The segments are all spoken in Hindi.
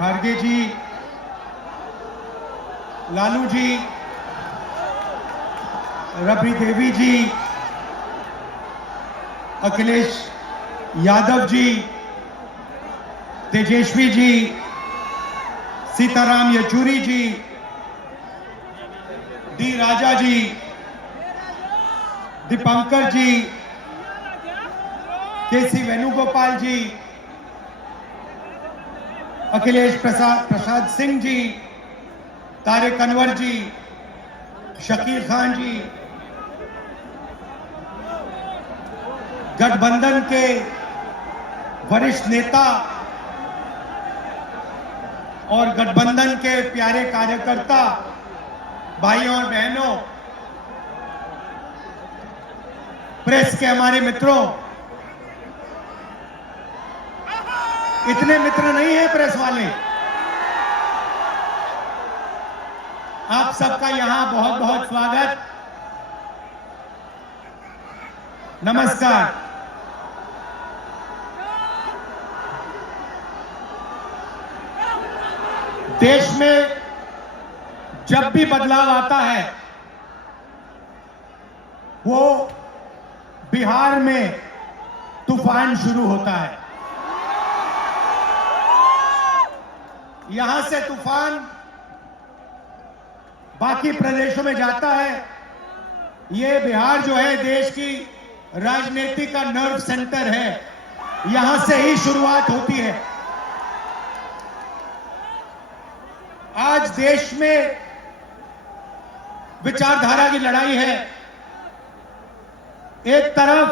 खारगे जी, लालू जी, रबड़ी देवी जी, अखिलेश यादव जी, तेजस्वी जी, सीताराम येचुरी जी, डी राजा जी, दीपंकर जी, केसी वेणुगोपाल जी, अखिलेश प्रसाद सिंह जी, तारिक अनवर जी, शकील खान जी, गठबंधन के वरिष्ठ नेता और गठबंधन के प्यारे कार्यकर्ता भाइयों और बहनों, प्रेस के हमारे मित्रों, इतने मित्र नहीं है प्रेस वाले। आप सबका यहां बहुत बहुत स्वागत, नमस्कार। देश में जब भी बदलाव आता है वो बिहार में तूफान शुरू होता है। यहां से तूफान बाकी प्रदेशों में जाता है। ये बिहार जो है देश की राजनीति का नर्व सेंटर है, यहां से ही शुरुआत होती है। आज देश में विचारधारा की लड़ाई है। एक तरफ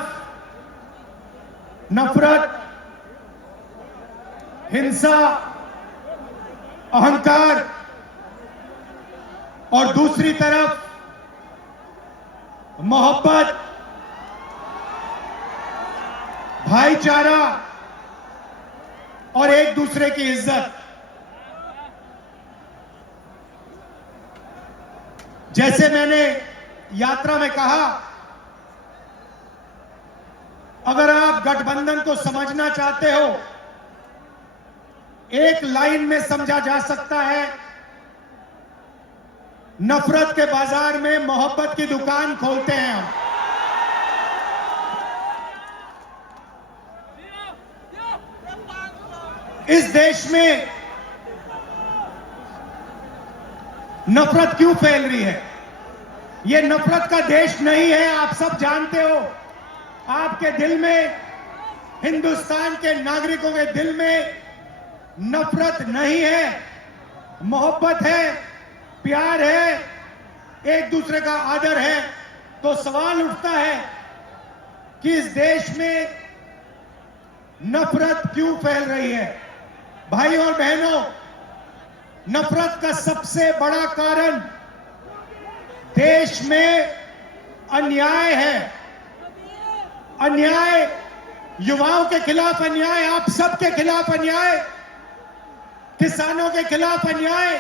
नफरत, हिंसा, अहंकार और दूसरी तरफ मोहब्बत, भाईचारा और एक दूसरे की इज्जत। जैसे मैंने यात्रा में कहा, अगर आप गठबंधन को समझना चाहते हो, एक लाइन में समझा जा सकता है, नफरत के बाजार में मोहब्बत की दुकान खोलते हैं हम। इस देश में नफरत क्यों फैल रही है? यह नफरत का देश नहीं है, आप सब जानते हो। आपके दिल में, हिंदुस्तान के नागरिकों के दिल में नफरत नहीं है, मोहब्बत है, प्यार है, एक दूसरे का आदर है। तो सवाल उठता है कि इस देश में नफरत क्यों फैल रही है? भाई और बहनों, नफरत का सबसे बड़ा कारण देश में अन्याय है। अन्याय, युवाओं के खिलाफ अन्याय, आप सबके खिलाफ अन्याय, किसानों के खिलाफ अन्याय,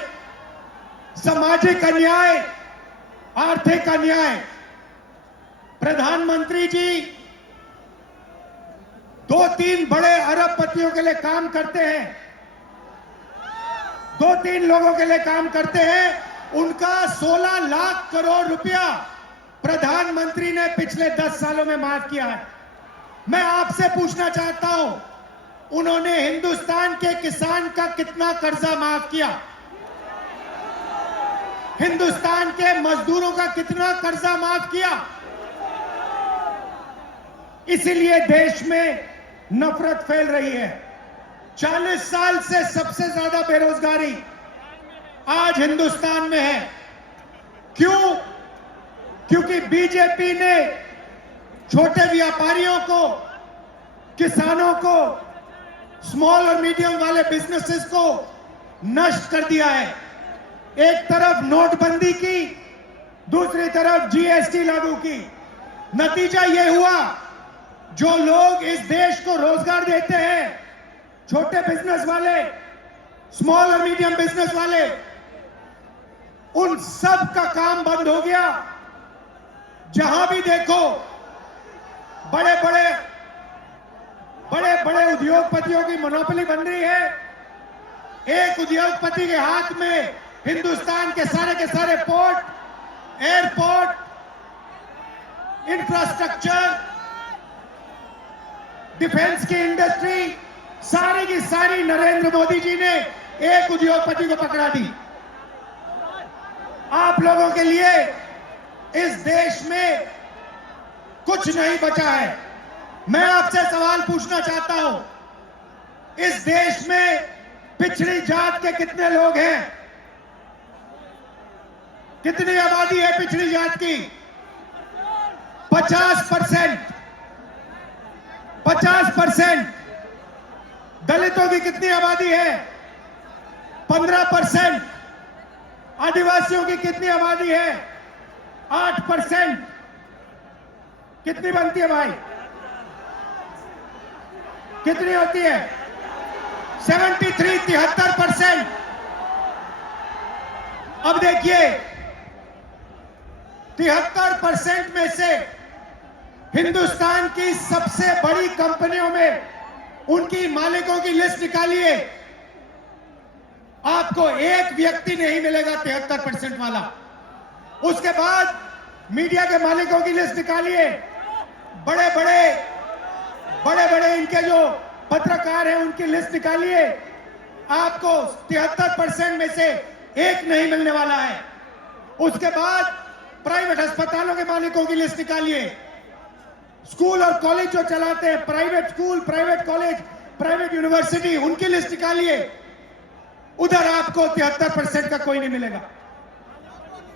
सामाजिक अन्याय, आर्थिक अन्याय। प्रधानमंत्री जी 2-3 बड़े अरबपतियों के लिए काम करते हैं, 2-3 लोगों के लिए काम करते हैं। उनका 16 लाख करोड़ रुपया प्रधानमंत्री ने पिछले 10 सालों में माफ किया है। मैं आपसे पूछना चाहता हूं, उन्होंने हिंदुस्तान के किसान का कितना कर्जा माफ किया? हिंदुस्तान के मजदूरों का कितना कर्जा माफ किया? इसीलिए देश में नफरत फैल रही है। 40 साल से सबसे ज्यादा बेरोजगारी आज हिंदुस्तान में है। क्यों? क्योंकि बीजेपी ने छोटे व्यापारियों को, किसानों को, स्मॉल और मीडियम वाले बिजनेसेस को नष्ट कर दिया है। एक तरफ नोटबंदी की, दूसरी तरफ जीएसटी लागू की। नतीजा यह हुआ, जो लोग इस देश को रोजगार देते हैं, छोटे बिजनेस वाले, स्मॉल और मीडियम बिजनेस वाले, उन सब का काम बंद हो गया। जहां भी देखो बड़े बड़े उद्योगपतियों की मोनोपोली बन रही है। एक उद्योगपति के हाथ में हिंदुस्तान के सारे पोर्ट, एयरपोर्ट, इंफ्रास्ट्रक्चर, डिफेंस की इंडस्ट्री, सारी की सारी नरेंद्र मोदी जी ने एक उद्योगपति को पकड़ा दी। आप लोगों के लिए इस देश में कुछ नहीं बचा है। मैं आपसे सवाल पूछना चाहता हूं, इस देश में पिछड़ी जात के कितने लोग हैं? कितनी आबादी है पिछड़ी जात की? 50%। 50%। दलितों की कितनी आबादी है? 15%। आदिवासियों की कितनी आबादी है? 8%। कितनी बनती है भाई? कितनी होती है? 73% अब देखिए, 73% में से हिंदुस्तान की सबसे बड़ी कंपनियों में उनकी मालिकों की लिस्ट निकालिए, आपको एक व्यक्ति नहीं मिलेगा 73% वाला। उसके बाद मीडिया के मालिकों की लिस्ट निकालिए, बड़े बड़े इनके जो पत्रकार हैं उनकी लिस्ट निकालिए, आपको 73% में से एक नहीं मिलने वाला है। उसके बाद प्राइवेट अस्पतालों के मालिकों की लिस्ट निकालिए, स्कूल और कॉलेज जो चलाते हैं, private school, private college, private university, उनकी लिस्ट निकालिए, उधर आपको 73% का कोई नहीं मिलेगा।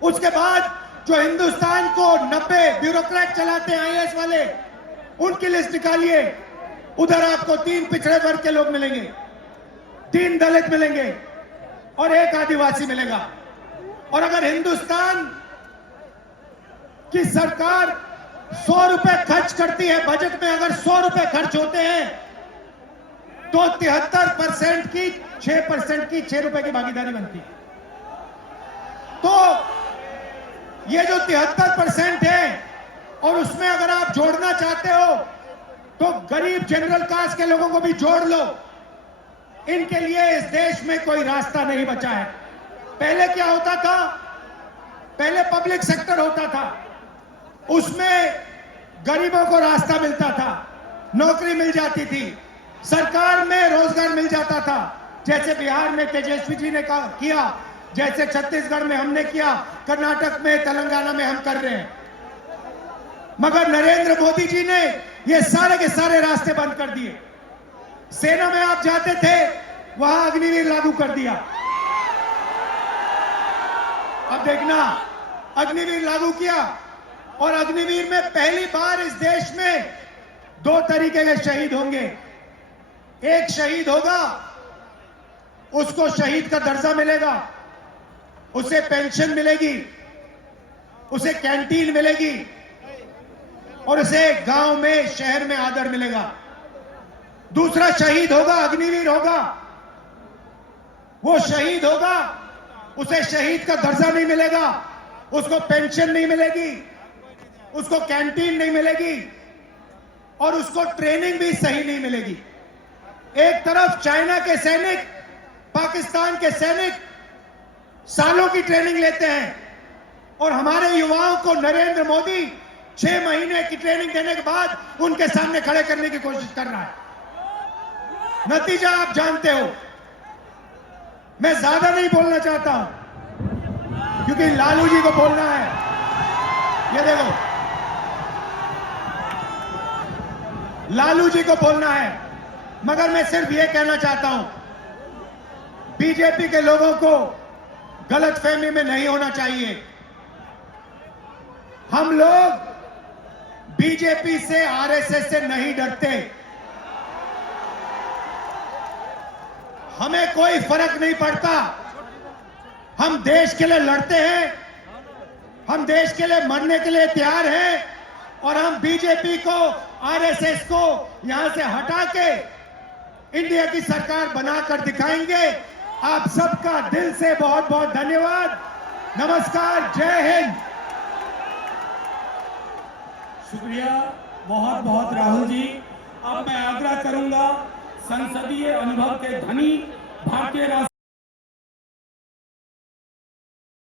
उसके बाद जो हिंदुस्तान को 90 ब्यूरोक्रेट चलाते हैं, आईएएस वाले, उनकी लिस्ट निकालिए, उधर आपको 3 पिछड़े वर्ग के लोग मिलेंगे, 3 दलित मिलेंगे और 1 आदिवासी मिलेगा। और अगर हिंदुस्तान की सरकार 100 रुपए खर्च करती है, बजट में अगर 100 रुपए खर्च होते हैं, तो 73% की 6% की 6 रुपए की भागीदारी बनती है। तो ये जो 73% है, और उसमें अगर आप जोड़ना चाहते हो तो गरीब जनरल कास्ट के लोगों को भी जोड़ लो। इनके लिए इस देश में कोई रास्ता नहीं बचा है। पहले क्या होता था? पहले पब्लिक सेक्टर होता था, उसमें गरीबों को रास्ता मिलता था, नौकरी मिल जाती थी, सरकार में रोजगार मिल जाता था, जैसे बिहार में तेजस्वी जी ने किया, जैसे छत्तीसगढ़ में हमने किया, कर्नाटक में, तेलंगाना में हम कर रहे हैं। मगर नरेंद्र मोदी जी ने ये सारे के सारे रास्ते बंद कर दिए। सेना में आप जाते थे, वहां अग्निवीर लागू कर दिया। अब देखना, अग्निवीर लागू किया, और अग्निवीर में पहली बार इस देश में 2 तरीके के शहीद होंगे। एक शहीद होगा, उसको शहीद का दर्जा मिलेगा, उसे पेंशन मिलेगी, उसे कैंटीन मिलेगी, और उसे गांव में, शहर में आदर मिलेगा। दूसरा शहीद होगा, अग्निवीर होगा, वो शहीद होगा, उसे शहीद का दर्जा नहीं मिलेगा, उसको पेंशन नहीं मिलेगी, उसको कैंटीन नहीं मिलेगी, और उसको ट्रेनिंग भी सही नहीं मिलेगी। एक तरफ चाइना के सैनिक, पाकिस्तान के सैनिक सालों की ट्रेनिंग लेते हैं, और हमारे युवाओं को नरेंद्र मोदी 6 महीने की ट्रेनिंग देने के बाद उनके सामने खड़े करने की कोशिश कर रहा है। नतीजा आप जानते हो। मैं ज्यादा नहीं बोलना चाहता हूं, क्योंकि लालू जी को बोलना है। ये देखो, लालू जी को बोलना है, मगर मैं सिर्फ ये कहना चाहता हूं, बीजेपी के लोगों को गलतफहमी में नहीं होना चाहिए। हम लोग बीजेपी से, आरएसएस से नहीं डरते। हमें कोई फर्क नहीं पड़ता। हम देश के लिए लड़ते हैं, हम देश के लिए मरने के लिए तैयार हैं, और हम बीजेपी को, आरएसएस को यहां से हटा के इंडिया की सरकार बनाकर दिखाएंगे। आप सबका दिल से बहुत बहुत धन्यवाद। नमस्कार, जय हिंद। शुक्रिया बहुत बहुत राहुल जी। अब मैं आग्रह करूंगा, संसदीय अनुभव के धनी भारतीय